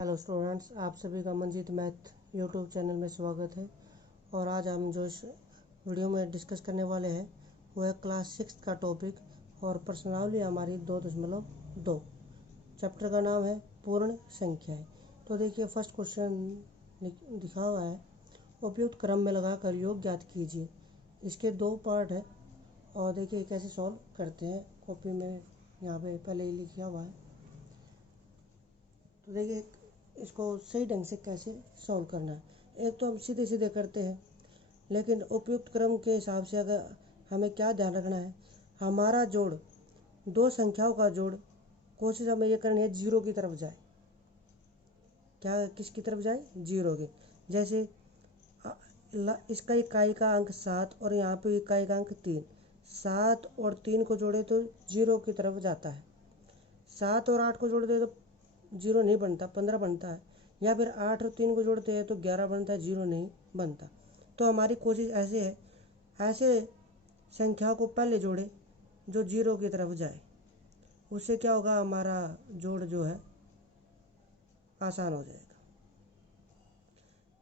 Hello students, आप सभी का मंजीत मैथ यूट्यूब चैनल में स्वागत है। और आज हम जो इस वीडियो में डिस्कस करने वाले हैं वो है क्लास 6 का टॉपिक और प्रश्नावली हमारी 2.2। चैप्टर का नाम है पूर्ण संख्याएं। तो देखिए फर्स्ट क्वेश्चन दिखा हुआ है, उपयुक्त क्रम में लगाकर योग ज्ञात कीजिए। इसके दो पार्ट है और देखिए कैसे सॉल्व करते हैं। कॉपी में यहाँ पे पहले ही लिखा हुआ है, तो देखिए इसको सही ढंग से कैसे सॉल्व करना है। एक तो हम सीधे सीधे करते हैं, लेकिन उपयुक्त क्रम के हिसाब से अगर हमें क्या ध्यान रखना है, हमारा जोड़ दो संख्याओं का जोड़ कोशिश हमें ये करनी है जीरो की तरफ जाए। क्या किसकी तरफ जाए? जीरो की। जैसे इसका इकाई का अंक 7 और यहाँ पे इकाई का अंक 3। 7 और 3 को जोड़े तो जीरो की तरफ जाता है। 7 और 8 को जोड़ दे तो जीरो नहीं बनता, 15 बनता है। या फिर 8 और 3 को जोड़ते हैं तो 11 बनता है, जीरो नहीं बनता। तो हमारी कोशिश ऐसे है, ऐसे संख्या को पहले जोड़े जो जीरो की तरफ जाए। उससे क्या होगा, हमारा जोड़ जो है आसान हो जाएगा।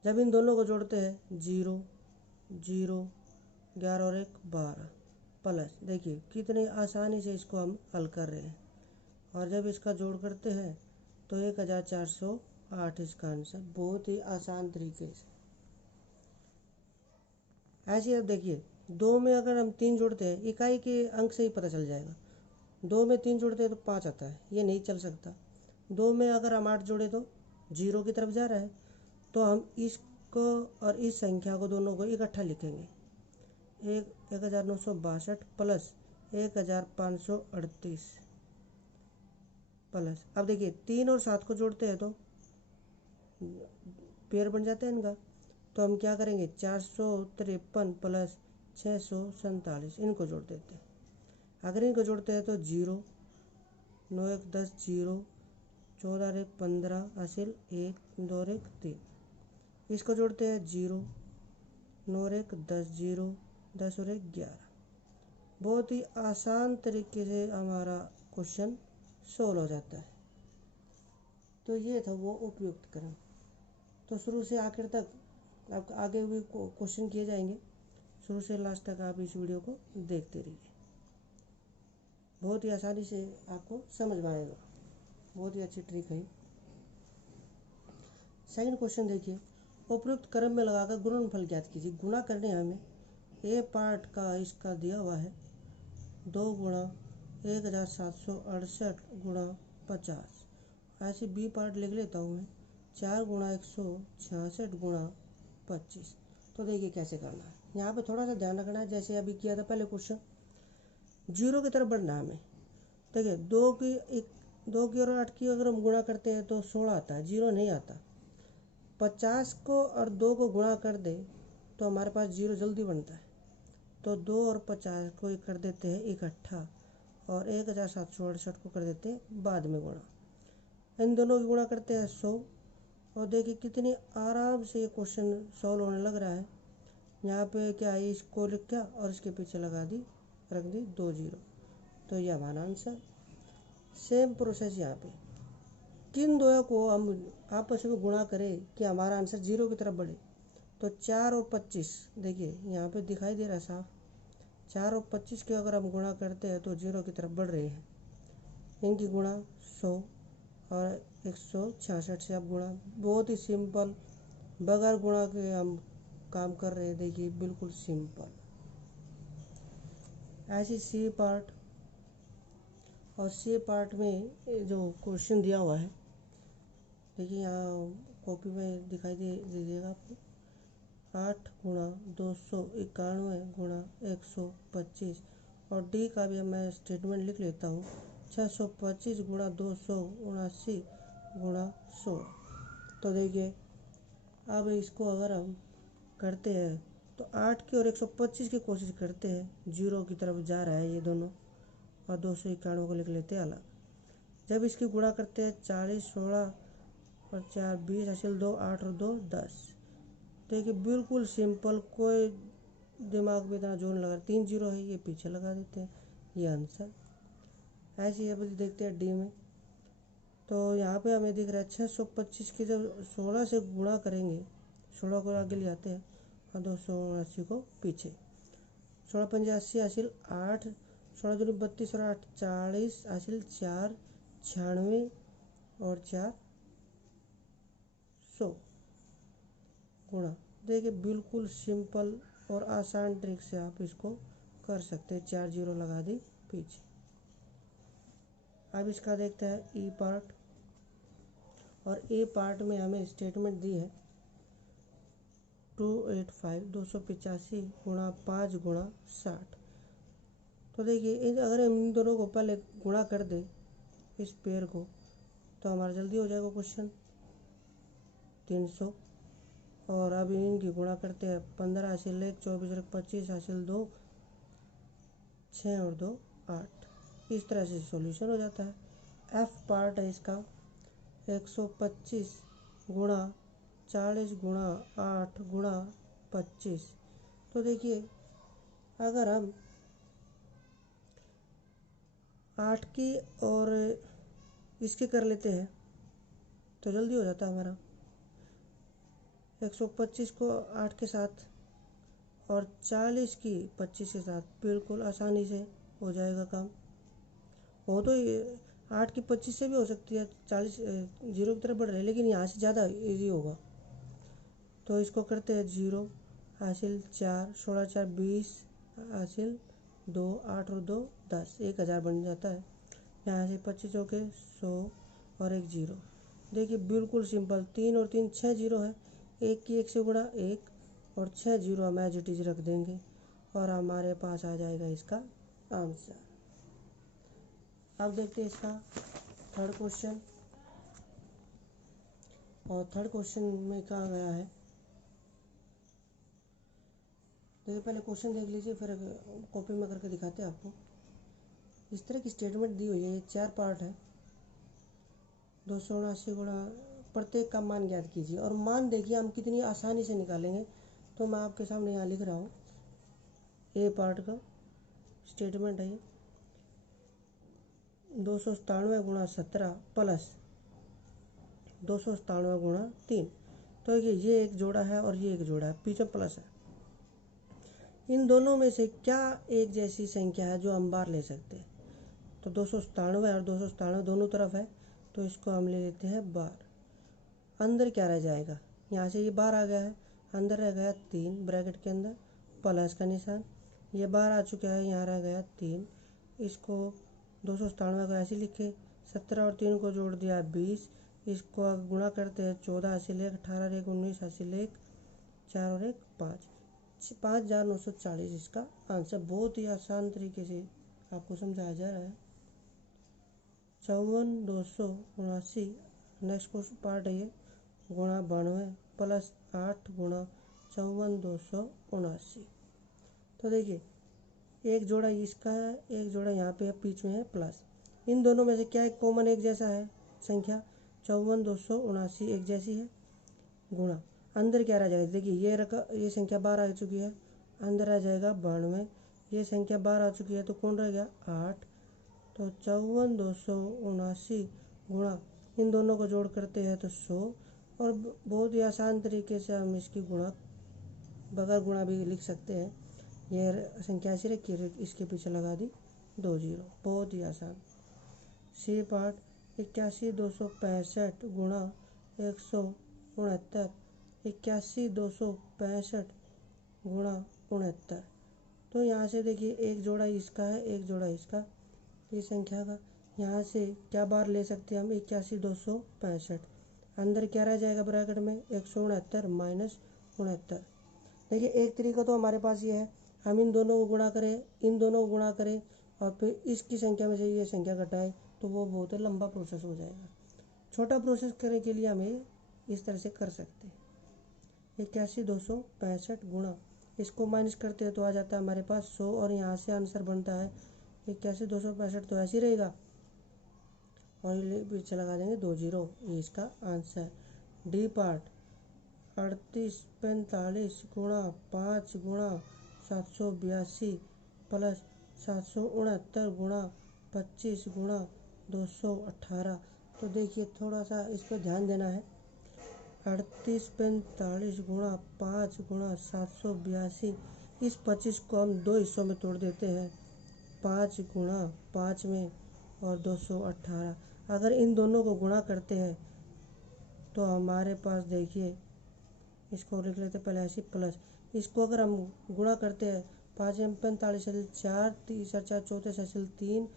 जब इन दोनों को जोड़ते हैं, जीरो जीरो 11 और 1 12 प्लस, देखिए कितनी आसानी से इसको हम हल कर रहे हैं। और जब इसका जोड़ करते हैं तो 1408 इसका आंसर, बहुत ही आसान तरीके से। ऐसे अब देखिए दो में अगर हम 3 जोड़ते हैं, इकाई के अंक से ही पता चल जाएगा। 2 में 3 जोड़ते हैं तो 5 आता है, ये नहीं चल सकता। 2 में अगर हम 8 जोड़े तो जीरो की तरफ जा रहा है, तो हम इसको और इस संख्या को दोनों को इकट्ठा लिखेंगे। 1962 प्लस 1538 प्लस, अब देखिए 3 और 7 को जोड़ते हैं तो पेयर बन जाते हैं इनका। तो हम क्या करेंगे, 453 प्लस 647 इनको जोड़ देते हैं। अगर इनको जोड़ते हैं तो जीरो 9 1 10 जीरो 14 और 1 15 हासिल 1 2 और 1 3। इसको जोड़ते हैं जीरो 9 और 1 10 जीरो 10 और 1 11। बहुत ही आसान तरीके से हमारा क्वेश्चन सोल्व हो जाता है। तो ये था वो उपयुक्त क्रम। तो शुरू से आखिर तक आप आगे भी क्वेश्चन किए जाएंगे, शुरू से लास्ट तक आप इस वीडियो को देखते रहिए। बहुत ही आसानी से आपको समझ में आएगा, बहुत ही अच्छी ट्रिक है। सेकंड क्वेश्चन देखिए, उपयुक्त क्रम में लगाकर गुणनफल ज्ञात कीजिए। गुणा करने हमें ए पार्ट का इसका दिया हुआ है 2 गुणा 1768 गुणा 50। ऐसे बी पार्ट लिख लेता हूँ मैं, 4 गुणा 166 गुणा 25। तो देखिए कैसे करना है। यहाँ पे थोड़ा सा ध्यान रखना है, जैसे अभी किया था पहले क्वेश्चन, जीरो की तरफ बढ़ना है हमें। देखिए 2 की और 8 की अगर हम गुणा करते हैं तो 16 आता है, जीरो नहीं आता। 50 को और 2 को गुणा कर दे तो हमारे पास जीरो जल्दी बनता है। तो 2 और 50 को कर देते हैं इकट्ठा और 1768 को कर देते हैं बाद में गुणा। इन दोनों की गुणा करते हैं 100। और देखिए कितनी आराम से ये क्वेश्चन सॉल्व होने लग रहा है। यहाँ पे क्या है, इसको लिख क्या और इसके पीछे लगा दी, रख दी 2 जीरो। तो ये हमारा आंसर। सेम प्रोसेस यहाँ पे, किन दो को हम आपस में गुणा करें कि हमारा आंसर जीरो की तरफ बढ़े। तो 4 और 25 देखिए यहाँ पे दिखाई दे रहा है साफ। 4 और 25 के अगर हम गुणा करते हैं तो जीरो की तरफ बढ़ रहे हैं। इनकी गुणा 100 और 166 से आप गुणा, बहुत ही सिंपल, बगैर गुणा के हम काम कर रहे हैं। देखिए बिल्कुल सिंपल। ऐसी सी पार्ट और सी पार्ट में जो क्वेश्चन दिया हुआ है, देखिए यहाँ कॉपी में दिखाई दे दीजिएगा आपको। 8 गुणा 291 गुणा 125 और डी का भी मैं स्टेटमेंट लिख लेता हूँ, 625 गुणा 279 गुणा 16। तो देखिए अब इसको अगर हम करते हैं तो 8 की और 125 की कोशिश करते हैं, जीरो की तरफ जा रहा है ये दोनों, और 291 को लिख लेते हैं अलग। जब इसकी गुणा करते हैं 40 16 और 4 20 हासिल 2 8 और 2 10। देखिए बिल्कुल सिंपल, कोई दिमाग में इतना जोर लगा, 3 जीरो है ये पीछे लगा देते हैं, ये आंसर। ऐसे ही अब देखते हैं डी में। तो यहाँ पे हमें दिख रहा है 625 की जब 16 से गुणा करेंगे, 16 को आगे ले आते हैं और 279 को पीछे, 16 पंजे 80 हासिल 8, 16 दूनी 32 और 8 40 हासिल 4, 96 और 4 100 गुणा। देखिए बिल्कुल सिंपल और आसान ट्रिक से आप इसको कर सकते हैं। 4 जीरो लगा दी पीछे। अब इसका देखते हैं ई पार्ट, और ए पार्ट में हमें स्टेटमेंट दी है 285 गुणा 5 गुणा 60। तो देखिए अगर हम इन दोनों को पहले गुणा कर दें इस पेयर को, तो हमारा जल्दी हो जाएगा क्वेश्चन 300। और अब इनकी गुणा करते हैं 15 हासिल 1, 24 और 25 हासिल 2, 6 और 2 8। इस तरह से सॉल्यूशन हो जाता है। एफ पार्ट है इसका 125 गुणा 40 गुणा 8 गुणा 25। तो देखिए अगर हम 8 की और इसके कर लेते हैं तो जल्दी हो जाता है हमारा। 125 को 8 के साथ और 40 की 25 के साथ बिल्कुल आसानी से हो जाएगा काम। वो तो 8 की 25 से भी हो सकती है, 40 जीरो की तरफ बढ़ रहे हैं, लेकिन यहाँ से ज़्यादा इजी होगा। तो इसको करते हैं 0 हासिल 4, 16 4 20 हासिल 2, 8 और 2 10, 1000 बन जाता है। यहाँ से 25 हो गए 100 और एक 0। देखिए बिल्कुल सिंपल, 3 और 3 6 जीरो है, एक की 1 से गुणा 1 और 6 जीरो हम एज इट इज रख देंगे और हमारे पास आ जाएगा इसका आंसर। अब देखते हैं इसका थर्ड क्वेश्चन। और थर्ड क्वेश्चन में कहा गया है, देखिए पहले क्वेश्चन देख लीजिए फिर कॉपी में करके दिखाते हैं आपको। इस तरह की स्टेटमेंट दी हुई है, ये 4 पार्ट है। 279 गुणा, प्रत्येक का मान ज्ञात कीजिए। और मान देखिए हम कितनी आसानी से निकालेंगे, तो मैं आपके सामने यहाँ लिख रहा हूँ। ए पार्ट का स्टेटमेंट है ये 297 गुणा 17 प्लस 297 गुणा 3। तो ये एक जोड़ा है और ये एक जोड़ा है, पीछे प्लस है। इन दोनों में से क्या एक जैसी संख्या है जो हम बाहर ले सकते हैं? तो 297 और 297 दोनों तरफ है, तो इसको हम ले लेते हैं बाहर। अंदर क्या रह जाएगा, यहाँ से ये बाहर आ गया है, अंदर रह गया 3 ब्रैकेट के अंदर प्लस का निशान, ये बाहर आ चुका है, यहाँ रह गया 3। इसको 297 को ऐसे लिखे, 17 और 3 को जोड़ दिया 20। इसको गुणा करते हैं 14 हासिल 1, 18 और 1 19 हासिल 1, 4 और 1 5, 5940 इसका आंसर। बहुत ही आसान तरीके से आपको समझाया जा रहा है। 54,279 नेक्स्ट क्वेश्चन पार्ट है ये, गुणा 92 प्लस 8 गुणा 54,279। तो देखिए एक जोड़ा इसका है, एक जोड़ा यहाँ पे है, बीच में है प्लस। इन दोनों में से क्या एक कॉमन एक जैसा है संख्या? 54,279 एक जैसी है, गुणा अंदर क्या रह जाएगा? देखिए ये संख्या बाहर आ चुकी है, अंदर आ जाएगा 92। ये संख्या बाहर आ चुकी है, तो कौन रह गया 8। तो 54,279 गुणा इन दोनों को जोड़ करते हैं तो 100। और बहुत ही आसान तरीके से हम इसकी गुणा बगैर गुणा भी लिख सकते हैं। ये संख्या ऐसी रखी, इसके पीछे लगा दी 2 जीरो, बहुत ही आसान। सी पार्ट 81,265 गुणा 169, 81,265 गुणा 69। तो यहाँ से देखिए एक जोड़ा इसका है, एक जोड़ा इसका, ये संख्या का। यहाँ से क्या बार ले सकते हैं हम? 81,265। अंदर क्या रह जाएगा ब्रैकेट में? 169 माइनस 69। देखिए एक तरीका तो हमारे पास ये है, हम इन दोनों को गुणा करें, इन दोनों को गुणा करें और फिर इसकी संख्या में से ये संख्या घटाएं, तो वो बहुत लंबा प्रोसेस हो जाएगा। छोटा प्रोसेस करने के लिए हम इस तरह से कर सकते हैं। 81,265 गुणा, इसको माइनस करते हैं तो आ जाता है हमारे पास 100, और यहाँ से आंसर बनता है 81,265, तो ऐसे ही रहेगा और ये पीछे लगा देंगे 2 जीरो, ये इसका आंसर। डी पार्ट 3845 गुणा 5 गुणा 782 प्लस 769 गुणा 25 गुणा 218। तो देखिए थोड़ा सा इस पर ध्यान देना है। 3845 गुणा 5 गुणा 782, इस 25 को हम दो हिस्सों में तोड़ देते हैं, 5 गुणा 5 में और 218। अगर इन दोनों को गुणा करते हैं तो हमारे पास देखिए, इसको लिख लेते पहले ऐसे प्लस, इसको अगर हम गुणा करते हैं, 5 में 45 हासिल 4, 30 और 4 34 हासिल 3,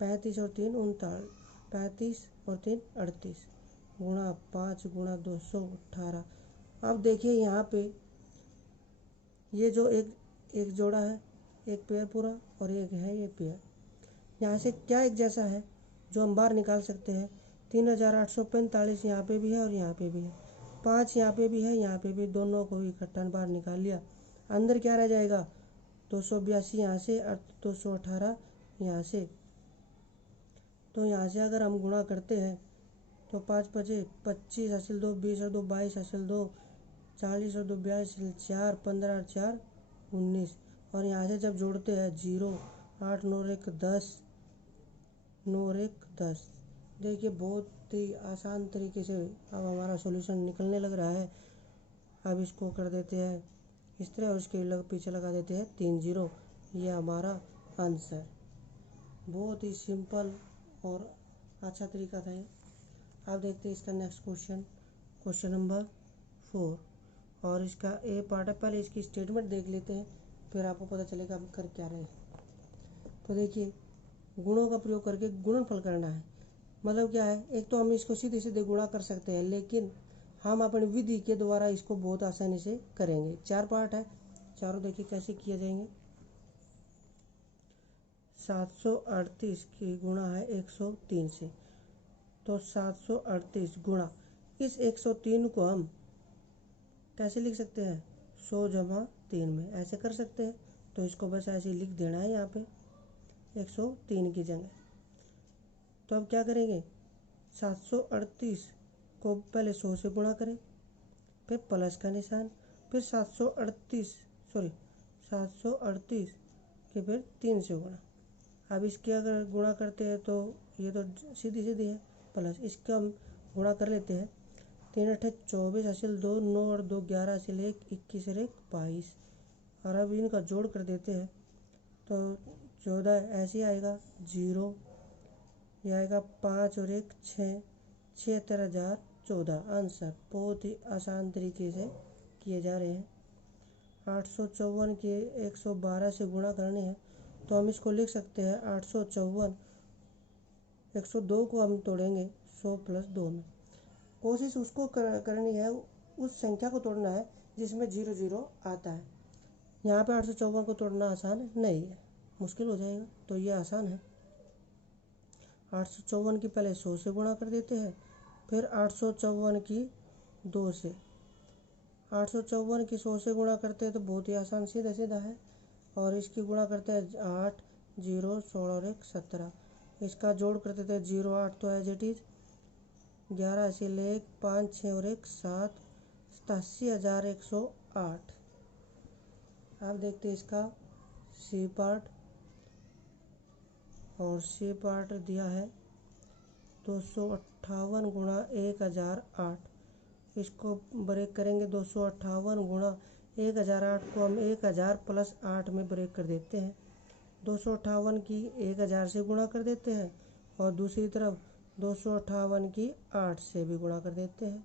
35 और 3 39, 35 और 3 38 गुणा 5 गुणा 218। अब देखिए यहाँ पे ये जो एक जोड़ा है, एक पेयर पूरा, और एक है ये पेयर, यहाँ से क्या एक जैसा है जो हम बाहर निकाल सकते हैं। 3845 यहाँ पे भी है और यहाँ पे भी है, 5 यहाँ पे भी है, यहाँ पे भी, दोनों को इकट्ठा बाहर निकाल लिया। अंदर क्या रह जाएगा, 282 यहाँ से और 218 यहाँ से। तो यहाँ से अगर हम गुणा करते हैं तो 5 बचे 25 हासिल 2, 20 और 2 22 हासिल 2, 40 और 2 42 हासिल 4, 15 और 4 19, और यहाँ से जब जोड़ते हैं 0, 8 9 और 1 10, 9 और 1 10। देखिए बहुत ही आसान तरीके से अब हमारा सॉल्यूशन निकलने लग रहा है। अब इसको कर देते हैं इस तरह और इसके पीछे लगा देते हैं 3 0। ये हमारा आंसर, बहुत ही सिंपल और अच्छा तरीका था ये। अब देखते हैं इसका नेक्स्ट क्वेश्चन, क्वेश्चन नंबर 4, और इसका ए पार्ट है। पहले इसकी स्टेटमेंट देख लेते हैं, फिर आपको पता चलेगा हम कर क्या रहे हैं। तो देखिए, गुणों का प्रयोग करके गुणनफल करना है। मतलब क्या है, एक तो हम इसको सीधे सीधे गुणा कर सकते हैं, लेकिन हम अपनी विधि के द्वारा इसको बहुत आसानी से करेंगे। 4 पार्ट है, चारों देखिए कैसे किए जाएंगे। 738 की गुणा है 103 से, तो 738 गुणा इस 103 को हम कैसे लिख सकते हैं, 100 जमा 3 में ऐसे कर सकते हैं। तो इसको बस ऐसे लिख देना है यहाँ पे 103 की जगह। तो अब क्या करेंगे, 738 को पहले 100 से गुणा करें, फिर प्लस का निशान, फिर 738 के फिर 3 से गुणा। अब इसके अगर गुणा करते हैं तो ये तो सीधी सीधी है, प्लस इसका हम गुणा कर लेते हैं। 3 8 24 हासिल 2, 9 और 2 11 हासिल 1, 21 और 1 22। और अब इनका जोड़ कर देते हैं तो 14 ऐसे आएगा 0, ये आएगा 5 और 1 6, 76,014। आंसर बहुत ही आसान तरीके से किए जा रहे हैं। 854 के 112 से गुणा करने हैं, तो हम इसको लिख सकते हैं 854, 102 को हम तोड़ेंगे 100 प्लस 2 में। कोशिश उसको करनी है, उस संख्या को तोड़ना है जिसमें 0 0 आता है। यहाँ पे 854 को तोड़ना आसान नहीं है, मुश्किल हो जाएगा, तो ये आसान है। 854 की पहले 100 से गुणा कर देते हैं, फिर 854 की 2 से। 854 की 100 से गुणा करते हैं तो बहुत ही आसान, सीधा सीधा है। और इसकी गुणा करते हैं 8 0 16 और 1 17। इसका जोड़ कर देते हैं 0 8 तो एज इट इज, 11 से 1 5 6 और 1 7, 87,108। अब देखते हैं इसका सी पार्ट, और सी पार्ट दिया है 258 गुणा 1008। इसको ब्रेक करेंगे, 258 गुणा 1008 को हम 1000 प्लस 8 में ब्रेक कर देते हैं। 258 की 1000 से गुणा कर देते हैं, और दूसरी तरफ 258 की 8 से भी गुणा कर देते हैं।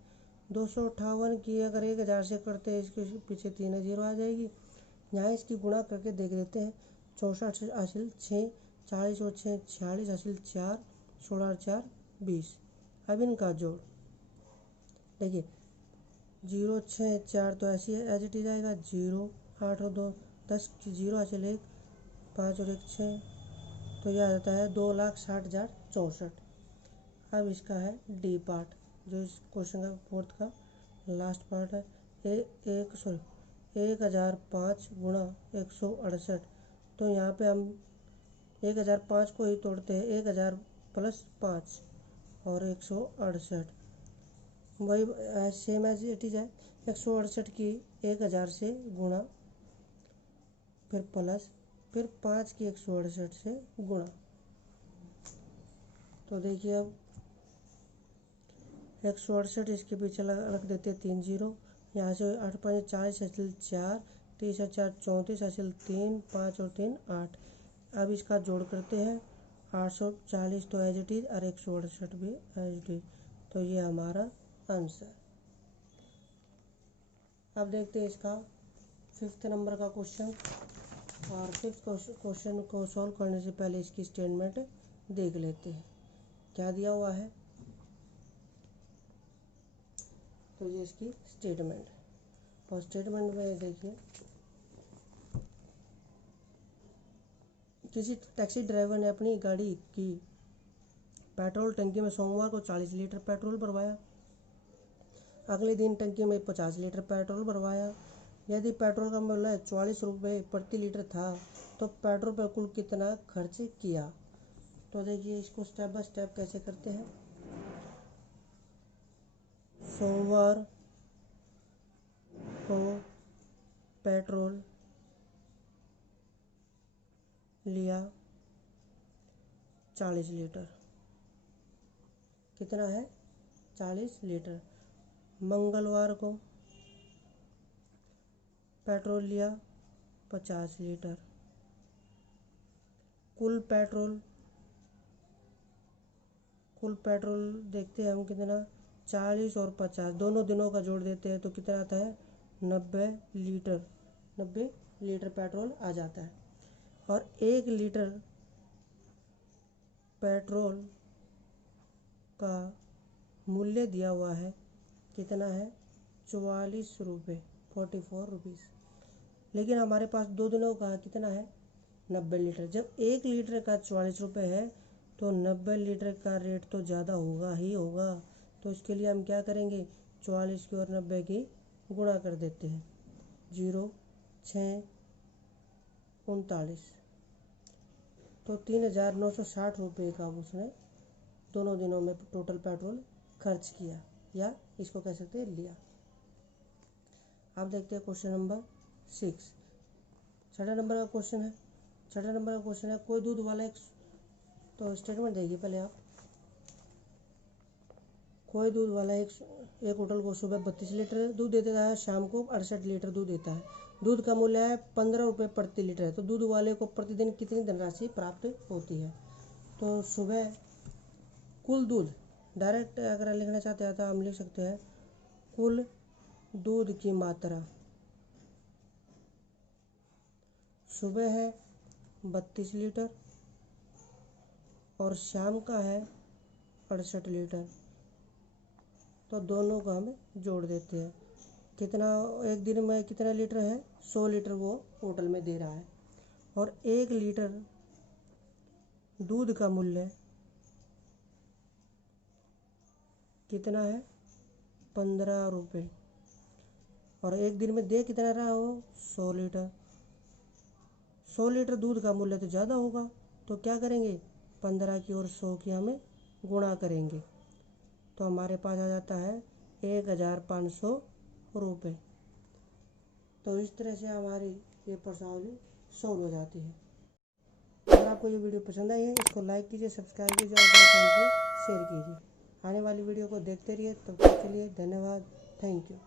258 की अगर 1000 से करते हैं, इसके पीछे 3 0 आ जाएगी। यहाँ इसकी गुणा करके देख लेते हैं। 64 हासिल 6, 40 और 6 46 हासिल 4, 16 और 4 20। अब इनका जोड़ देखिए, 0 6 4 तो ऐसी एज इट इज आएगा, 0 8 और 2 10 की 0 हासिल 1, 5 और 1 6, तो यह आ जाता है 2,60,064। अब इसका है डी पार्ट, जो इस क्वेश्चन का फोर्थ का लास्ट पार्ट है। 1005 गुणा 168। तो यहाँ पे हम 1005 को ही तोड़ते हैं, 1000 प्लस 5 और 168, वही सेम एज इट इज है। 168 की 1000 से गुणा, फिर प्लस, फिर 5 की 168 से गुणा। तो देखिए अब 168 इसके पीछे रख देते हैं 3 जीरो। यहाँ से 8 5 40 हासिल 4, 30 और 4 34 हासिल 3, 5 और 3 8। अब इसका जोड़ करते हैं 840 तो एज इट इज और 168 भी एज इट इज। तो ये हमारा आंसर। अब देखते हैं इसका 5th नंबर का क्वेश्चन। और 5th क्वेश्चन को सॉल्व करने से पहले इसकी स्टेटमेंट देख लेते हैं क्या दिया हुआ है। तो ये इसकी स्टेटमेंट। और स्टेटमेंट में देखिए, किसी टैक्सी ड्राइवर ने अपनी गाड़ी की पेट्रोल टंकी में सोमवार को 40 लीटर पेट्रोल भरवाया। अगले दिन टंकी में 50 लीटर पेट्रोल भरवाया। यदि पेट्रोल का मूल्य 44 रुपये प्रति लीटर था तो पेट्रोल पर कुल कितना खर्च किया। तो देखिए इसको स्टेप बाय स्टेप कैसे करते हैं। सोमवार को पेट्रोल लिया 40 लीटर। कितना है? 40 लीटर। मंगलवार को पेट्रोल लिया 50 लीटर। कुल पेट्रोल देखते हैं हम कितना, 40 और 50 दोनों दिनों का जोड़ देते हैं तो कितना आता है 90 लीटर। 90 लीटर पेट्रोल आ जाता है। और 1 लीटर पेट्रोल का मूल्य दिया हुआ है कितना है 44 रुपये 44 रुपीज़। लेकिन हमारे पास 2 दिनों का कितना है 90 लीटर। जब 1 लीटर का 44 रुपये है तो 90 लीटर का रेट तो ज़्यादा होगा ही होगा। तो इसके लिए हम क्या करेंगे, 44 की और 90 की गुणा कर देते हैं। 0 6 39 तो 3960 रुपये का उसने दोनों दिनों में टोटल पेट्रोल खर्च किया, या इसको कह सकते हैं लिया। अब देखते हैं क्वेश्चन नंबर 6। 6 नंबर का क्वेश्चन है। 6 नंबर का क्वेश्चन है, कोई दूध वाला तो स्टेटमेंट देखिए पहले आप। कोई दूध वाला एक होटल को सुबह 32 लीटर दूध देता है, शाम को 68 लीटर दूध देता है। दूध का मूल्य है 15 रुपये प्रति लीटर है। तो दूध वाले को प्रतिदिन कितनी धनराशि प्राप्त होती है। तो सुबह कुल दूध, डायरेक्ट अगर लिखना चाहते हैं तो हम लिख सकते हैं कुल दूध की मात्रा। सुबह है 32 लीटर और शाम का है 68 लीटर। तो दोनों का हम जोड़ देते हैं। कितना एक दिन में कितना लीटर है 100 लीटर वो होटल में दे रहा है। और 1 लीटर दूध का मूल्य कितना है 15 रुपये। और एक दिन में दे कितना रहा हो 100 लीटर। 100 लीटर दूध का मूल्य तो ज़्यादा होगा, तो क्या करेंगे 15 की और 100 की हमें गुणा करेंगे। तो हमारे पास आ जाता है 1500 रुपये। तो इस तरह से हमारी ये प्रश्नावली सॉल्व हो जाती है। अगर आपको ये वीडियो पसंद आई है इसको लाइक कीजिए, सब्सक्राइब कीजिए और अपने फ्रेंड को शेयर कीजिए। आने वाली वीडियो को देखते रहिए। तब तक के लिए धन्यवाद। Thank you.